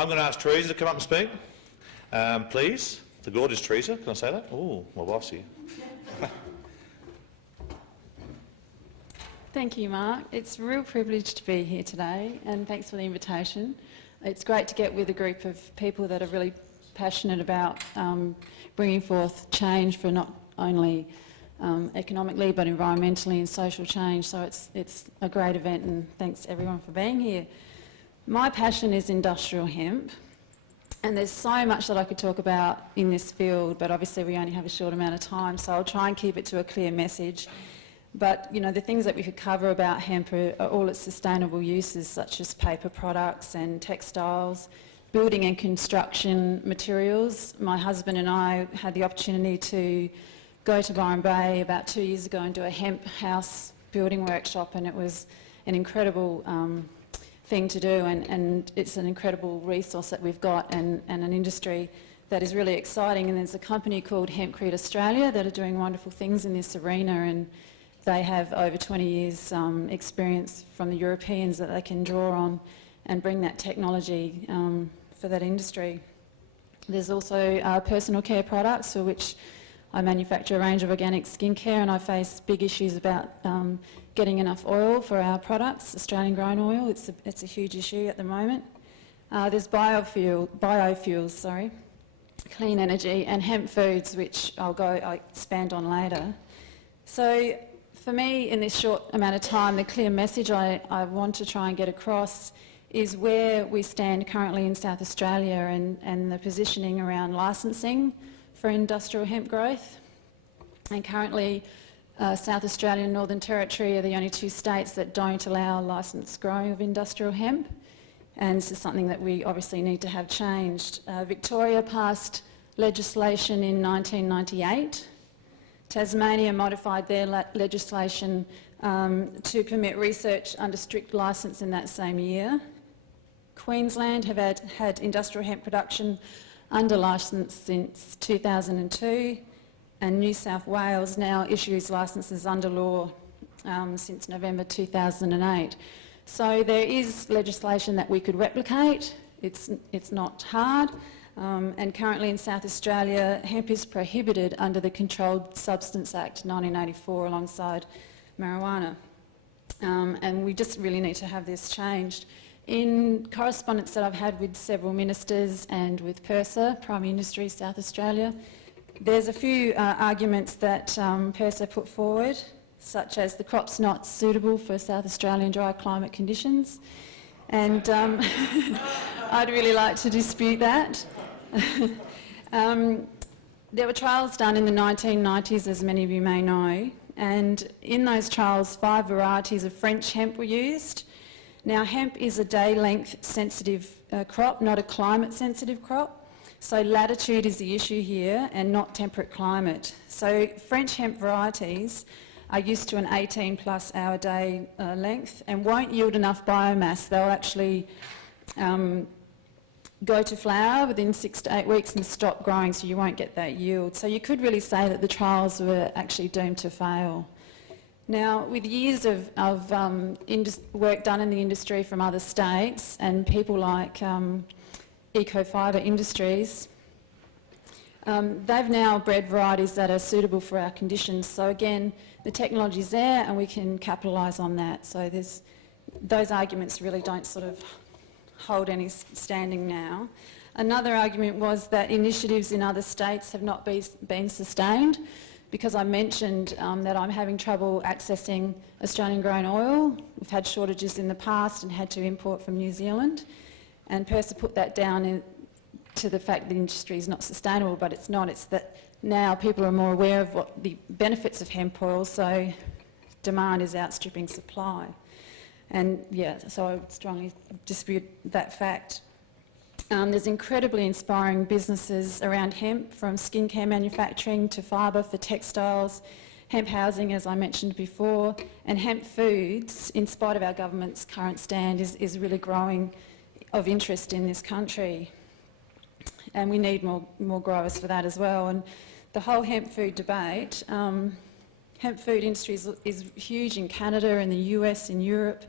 I'm going to ask Teresa to come up and speak. Please. The gorgeous Teresa. Can I say that? Oh, my wife's here. Thank you, Mark. It's a real privilege to be here today, and thanks for the invitation. It's great to get with a group of people that are really passionate about bringing forth change for not only economically but environmentally and social change. So it's a great event, and thanks everyone for being here. My passion is industrial hemp, and there's so much that I could talk about in this field, but obviously we only have a short amount of time, so I'll try and keep it to a clear message. But, you know, the things that we could cover about hemp are all its sustainable uses, such as paper products and textiles, building and construction materials. My husband and I had the opportunity to go to Byron Bay about 2 years ago and do a hemp house building workshop, and it was an incredible thing to do, and it's an incredible resource that we've got, and an industry that is really exciting. And there's a company called Hempcrete Australia that are doing wonderful things in this arena, and they have over 20 years experience from the Europeans that they can draw on and bring that technology for that industry. There's also personal care products, for which I manufacture a range of organic skincare, and I face big issues about getting enough oil for our products, Australian grown oil. It's a huge issue at the moment. There's biofuels, clean energy, and hemp foods, which I'll expand on later. So for me, in this short amount of time, the clear message I want to try and get across is where we stand currently in South Australia, and the positioning around licensing for industrial hemp growth. And currently, South Australia and Northern Territory are the only two states that don't allow licensed growing of industrial hemp, and this is something that we obviously need to have changed. Victoria passed legislation in 1998. Tasmania modified their legislation to permit research under strict licence in that same year. Queensland have had industrial hemp production under licence since 2002, and New South Wales now issues licences under law since November 2008. So there is legislation that we could replicate. It's not hard. And currently in South Australia, hemp is prohibited under the Controlled Substance Act 1984 alongside marijuana. And we just really need to have this changed. In correspondence that I've had with several ministers and with PIRSA, Primary Industry South Australia, there's a few arguments that PIRSA put forward, such as the crop's not suitable for South Australian dry climate conditions. And I'd really like to dispute that. There were trials done in the 1990s, as many of you may know, and in those trials 5 varieties of French hemp were used. Now, hemp is a day-length sensitive crop, not a climate-sensitive crop, so latitude is the issue here and not temperate climate. So French hemp varieties are used to an 18+ hour day length and won't yield enough biomass. They'll actually go to flower within 6 to 8 weeks and stop growing, so you won't get that yield. So you could really say that the trials were actually doomed to fail. Now, with years of work done in the industry from other states and people like Eco-Fibre Industries, they've now bred varieties that are suitable for our conditions. So again, the technology's there and we can capitalise on that. So those arguments really don't sort of hold any standing now. Another argument was that initiatives in other states have not been sustained, because I mentioned that I'm having trouble accessing Australian grown oil. We've had shortages in the past and had to import from New Zealand, and PIRSA put that down to the fact that the industry is not sustainable, but it's not. It's that now people are more aware of what the benefits of hemp oil, so demand is outstripping supply. And yeah, so I would strongly dispute that fact. There's incredibly inspiring businesses around hemp, from skincare manufacturing to fibre for textiles, hemp housing, as I mentioned before, and hemp foods, in spite of our government's current stand, is really growing of interest in this country. And we need more growers for that as well. And the whole hemp food debate, hemp food industry is huge in Canada, in the US, in Europe.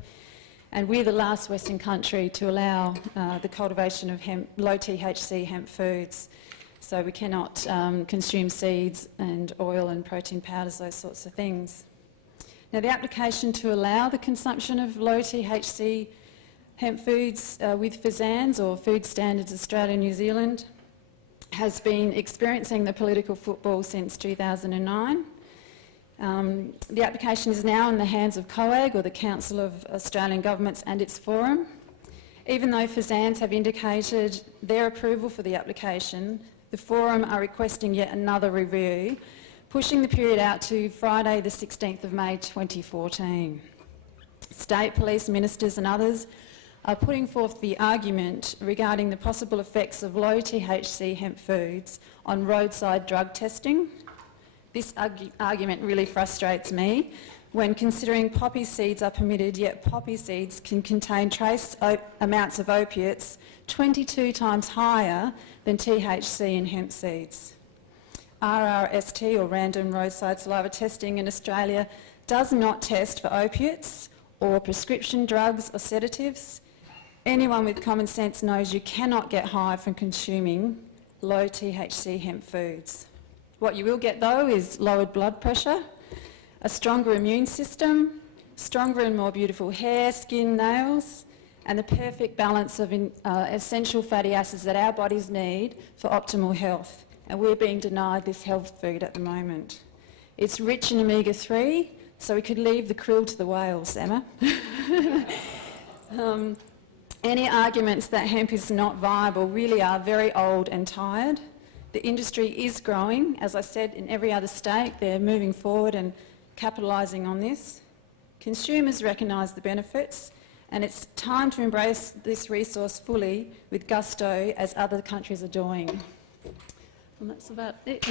and we're the last Western country to allow the cultivation of low THC hemp foods. So we cannot consume seeds and oil and protein powders, those sorts of things. Now, the application to allow the consumption of low THC hemp foods with FSANZ, or Food Standards Australia New Zealand, has been experiencing the political football since 2009. The application is now in the hands of COAG, or the Council of Australian Governments, and its forum. Even though FSANZ have indicated their approval for the application, the forum are requesting yet another review, pushing the period out to Friday the 16th of May 2014. State police ministers and others are putting forth the argument regarding the possible effects of low THC hemp foods on roadside drug testing. This argument really frustrates me when considering poppy seeds are permitted, yet poppy seeds can contain trace amounts of opiates 22 times higher than THC in hemp seeds. RRST, or random roadside saliva testing in Australia, does not test for opiates or prescription drugs or sedatives. Anyone with common sense knows you cannot get high from consuming low THC hemp foods. What you will get, though, is lowered blood pressure, a stronger immune system, stronger and more beautiful hair, skin, nails, and the perfect balance of essential fatty acids that our bodies need for optimal health. And we're being denied this health food at the moment. It's rich in omega-3, so we could leave the krill to the whales, Emma. Any arguments that hemp is not viable really are very old and tired. The industry is growing. As I said, in every other state, they're moving forward and capitalising on this. Consumers recognise the benefits, and it's time to embrace this resource fully with gusto, as other countries are doing. And that's about it.